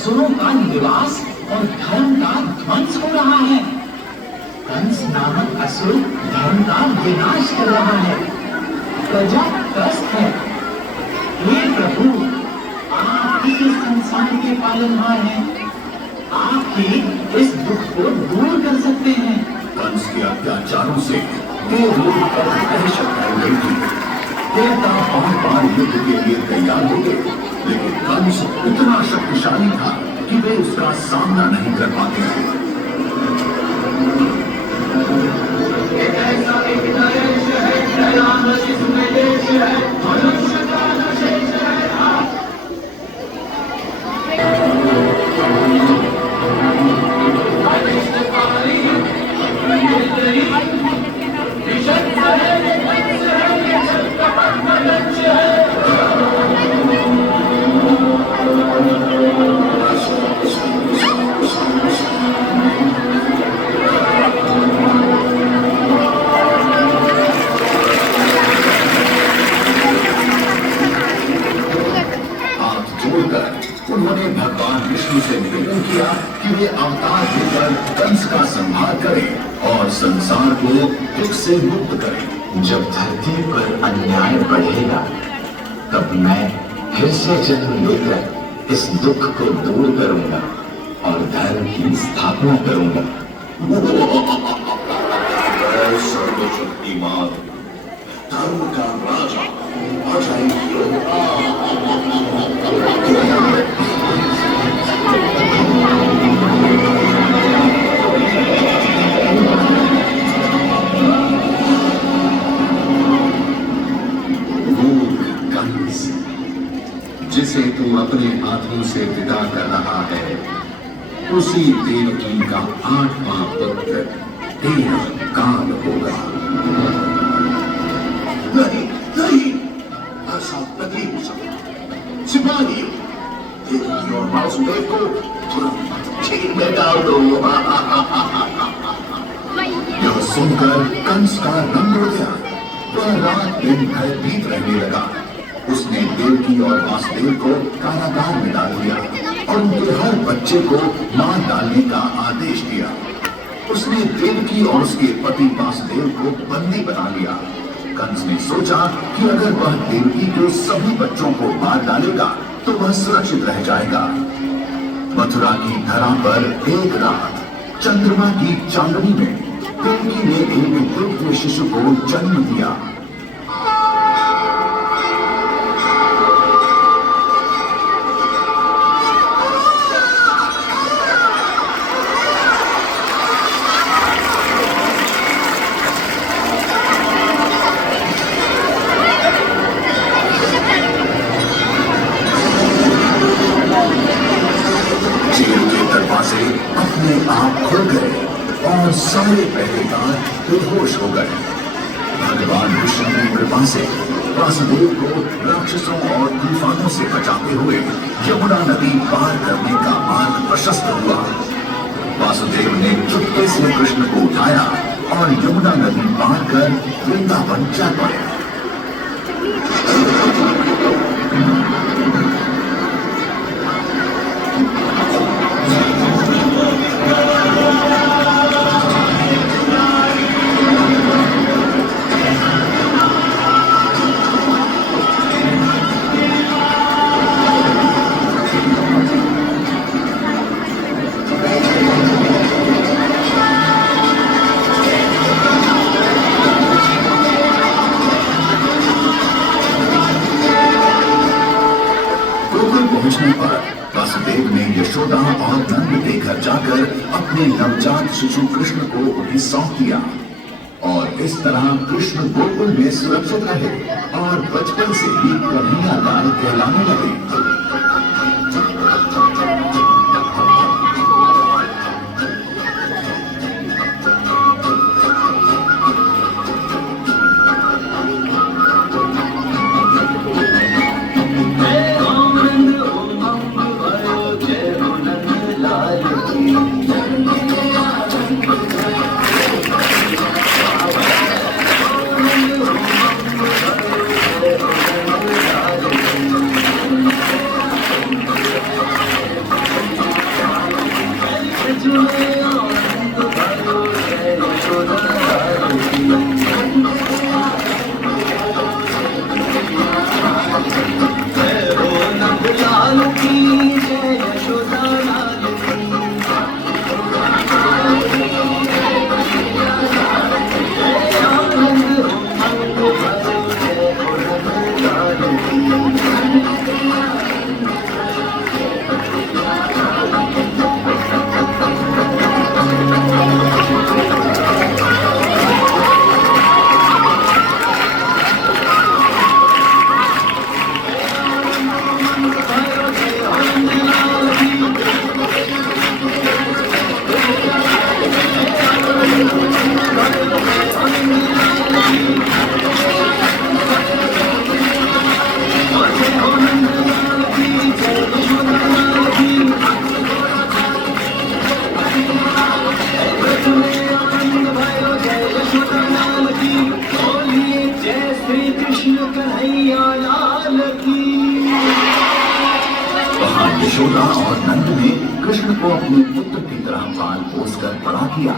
असुरों का निवास और धर्म का ध्वंस हो रहा है। कंस नामक असुर धर्म का विनाश कर रहा है। प्रजा त्रस्त है। हे प्रभु, आप ही इस संसार के पालनहार हैं। आप ही इस दुख को दूर कर सकते हैं। कंस के अत्याचारों से देवलोक पर दहशत फैल गई थी। देवता बार-बार युद्ध के लिए तैयार हो गए, लेकिन कंस इतना शक्तिशाली था कि वे उसका सामना नहीं कर पाते थे। उन्होंने भगवान विष्णु से निवेदन किया कि वे अवतार लेकर कंस का संहार करें और संसार को दुख से मुक्त करें। जब धरती पर अन्याय बढ़ेगा, तब मैं फिर से जन्म लेकर इस दुख को दूर करूंगा और धर्म की स्थापना करूंगा। सर्वशक्तिमान धर्म का राजा आ जाएंगे। जिसे तू अपने हाथों से विदा कर रहा है, उसी देवकी का 8वां पुत्र तेरा काल होगा। नहीं नहीं, ऐसा नहीं हो सकता। सिपाही, देवकी और वासुदेव को तुरंत जेल में डाल दो। यह सुनकर कंस का रंग उड़ गया। वह रात दिन भयभीत रहने लगा। उसने देवकी और वासुदेव को कारागार में डाल दिया और उनके हर बच्चे को मार डालने का आदेश दिया। उसने देवकी और उसके पति वासुदेव को बंदी बना लिया। कंस ने सोचा कि अगर वह देवकी के सभी बच्चों को मार डालेगा तो वह सुरक्षित रह जाएगा। मथुरा की धरा पर एक रात चंद्रमा की चांदनी में देवकी ने एक दिव्य शिशु को जन्म दिया। अपने आप खुल गए और सारे पहरेदार बेहोश हो गए। भगवान विष्णु की कृपा से वासुदेव को राक्षसों और तूफानों से बचाते हुए यमुना नदी पार करने का मार्ग प्रशस्त हुआ। वासुदेव ने चुपके से कृष्ण को उठाया और यमुना नदी पार कर वृंदावन चल पड़े। पहुंचने पर वासुदेव ने यशोदा और नंद के घर जाकर अपने नवजात शिशु कृष्ण को उन्हें सौंप दिया और इस तरह कृष्ण गोकुल में सुरक्षित रहे और बचपन से ही कन्हैया लाल कहलाने लगे। नंद ने कृष्ण को अपने पुत्र की तरह पाल पोस कर बड़ा किया।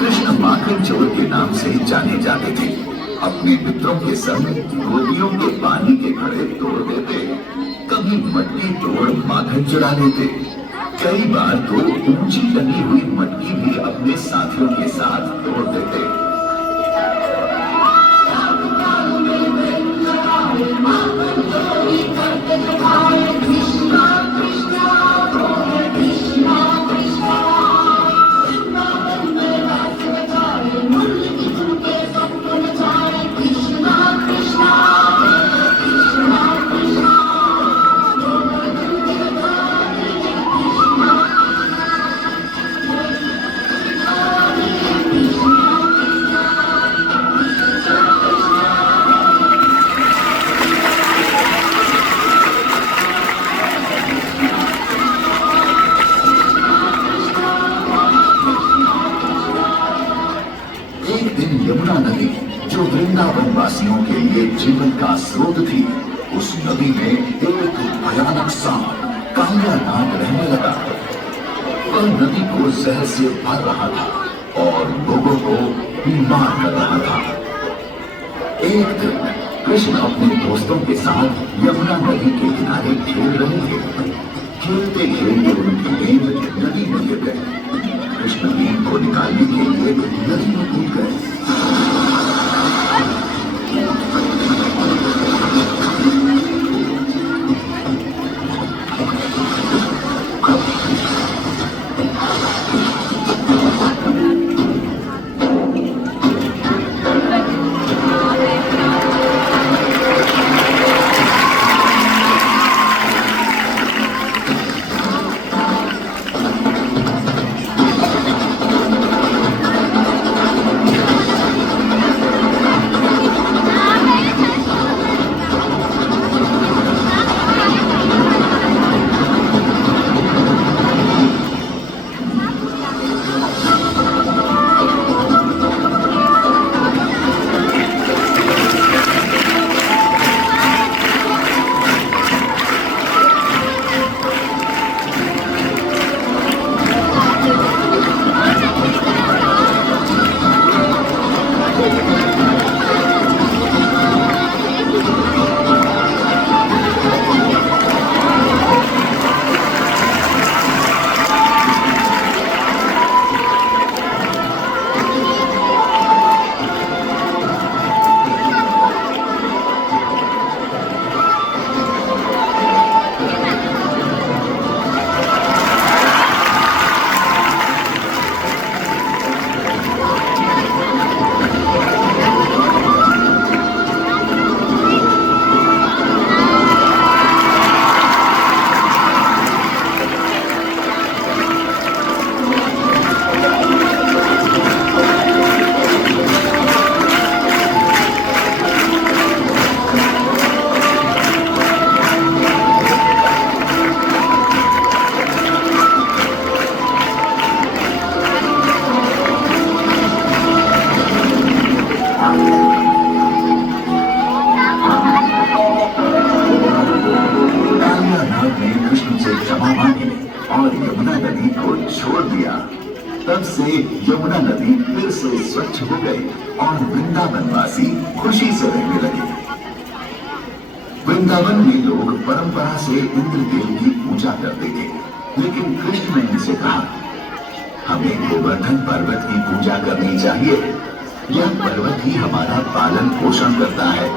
कृष्ण माखन चोर के नाम से जाने जाते थे। अपने मित्रों के संग गोपियों के पानी के घड़े तोड़ देते, कभी मटकी तोड़ माखन चुरा लेते, कई बार तो ऊंची टंगी हुई मटकी भी अपने साथियों के साथ तोड़ देते। यमुना नदी, जो वृंदावन वासियों के लिए जीवन का स्रोत थी, उस नदी में एक भयानक सांप कालिया नाग रहने लगा। वह नदी को जहर से भर रहा था और लोगों को बीमार कर रहा था। एक दिन कृष्ण अपने दोस्तों के साथ यमुना नदी के किनारे खेल रहे थे। खेलते खेलते उनकी गेंद नदी में गिर गई। कृष्ण गेंद को निकालने के लिए नदी में कूद गए। तब से यमुना नदी फिर से स्वच्छ हो गई और वृंदावनवासी खुशी से रहने लगे। वृंदावन में लोग परंपरा से इंद्रदेव की पूजा करते थे, लेकिन कृष्ण ने इनसे कहा, हमें गोवर्धन पर्वत की पूजा करनी चाहिए। यह पर्वत ही हमारा पालन पोषण करता है।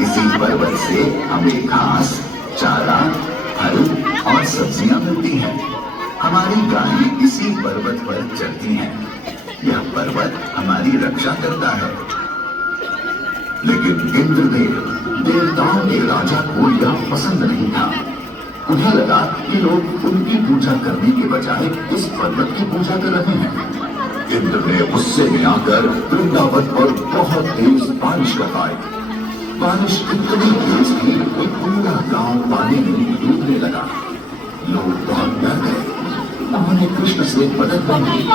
इसी पर्वत से हमें घास, चारा, फल और सब्जियां मिलती हैं। हमारी गायें इसी पर्वत पर चलती हैं। यह पर्वत हमारी रक्षा करता है। लेकिन इंद्रदेव, देवताओं के राजा को यह पसंद नहीं था। उन्हें लगा कि लोग उनकी पूजा करने के बजाय इस पर्वत की पूजा कर रहे हैं। इंद्र ने गुस्से में आकर वृंदावन पर बहुत तेज बारिश करवाई। बारिश इतनी तेज थी कि पूरा गांव पानी में डूबने लगा। लोग बहुत डर गए। उन्होंने कृष्ण से मदद मांगी।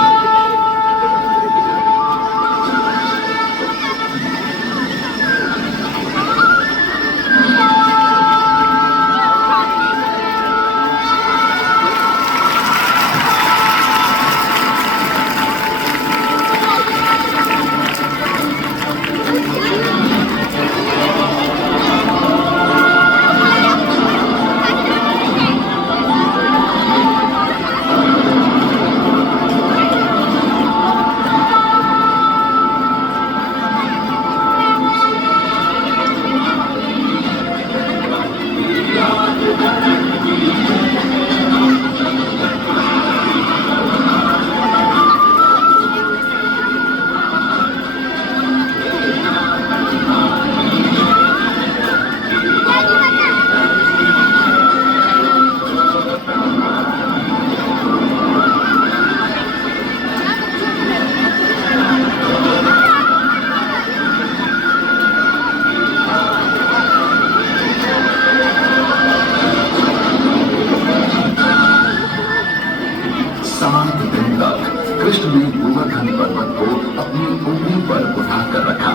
कृष्ण ने गोवर्धन पर्वत को अपनी उंगली पर उठाकर रखा।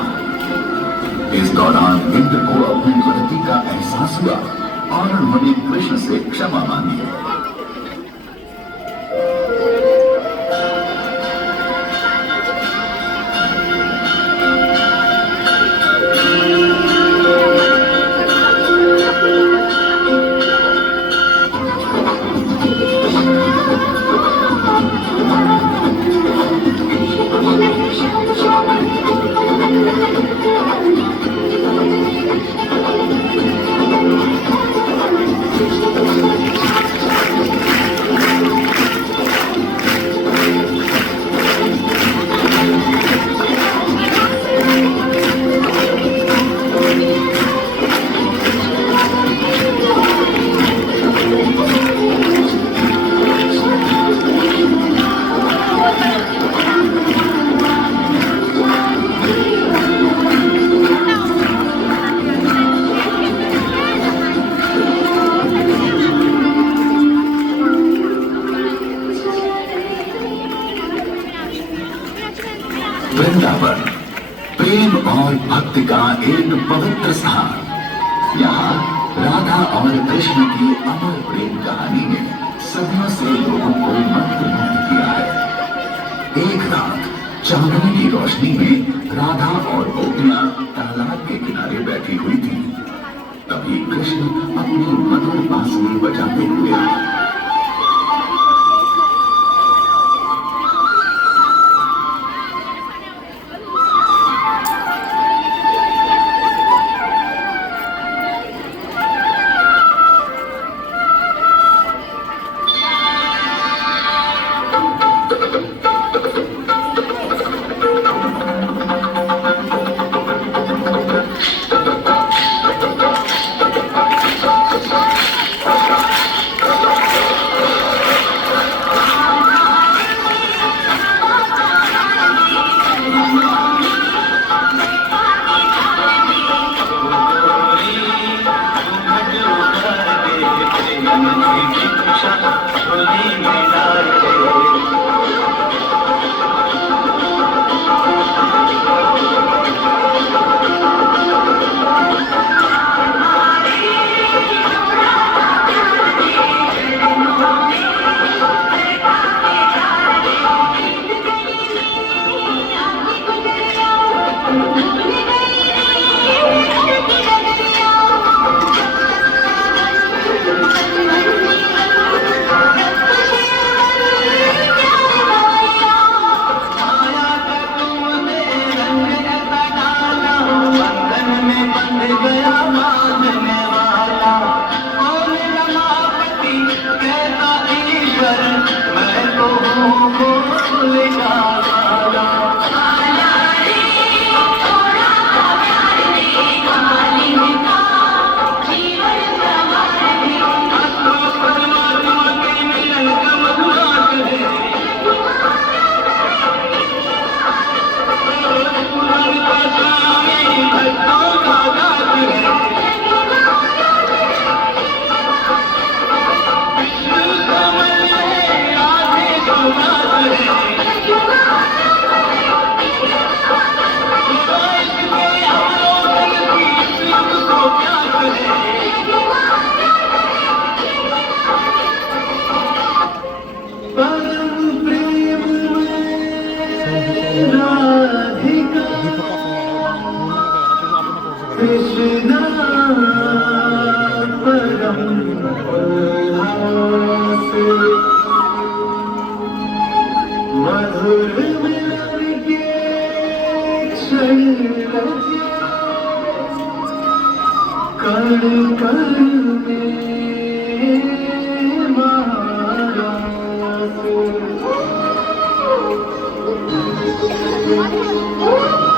इस दौरान इंद्र को अपनी गलती का एहसास हुआ और उन्होंने कृष्ण से क्षमा मांगी। वृंदावन प्रेम और भक्ति का एक पवित्र स्थान। यहाँ राधा और कृष्ण की अमर प्रेम कहानी ने सदियों से लोगों को मंत्रमुग्ध किया है। एक रात चांदनी की रोशनी में राधा और गोपियां तालाब के किनारे बैठी हुई थी। तभी कृष्ण अपनी मधुर बांसुरी बजाते हुए आए। Oh